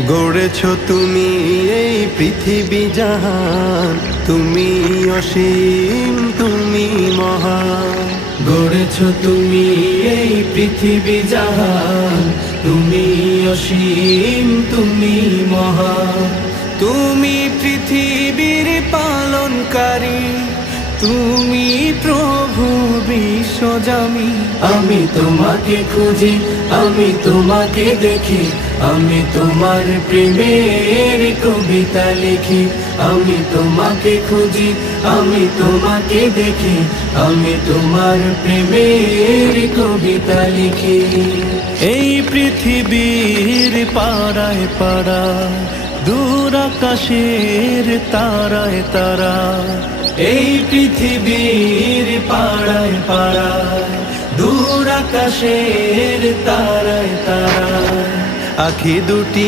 গড়েছ তুমি এই পৃথিবী জাহান, তুমি অসীম তুমি মহান। গড়েছ তুমি এই পৃথিবী জাহান, তুমি অসীম তুমি মহান। তুমি পৃথিবীর পালনকারী, তুমি প্রভু বিশ্বজামি। আমি তোমাকে খুঁজি, আমি তোমাকে দেখি, আমি তোমার প্রেমের কবিতা লিখি। আমি তোমাকে খুঁজি, আমি তোমাকে দেখি, আমি তোমার প্রেমের কবিতা লিখি। এই পৃথিবীর পাড়ায় পাড়ায়, দূর আকাশের তারায় তারা। এই পৃথিবীর পাড়ায় পাড়ায়, দূর আকাশের তারায় তারায়। আখি দুটি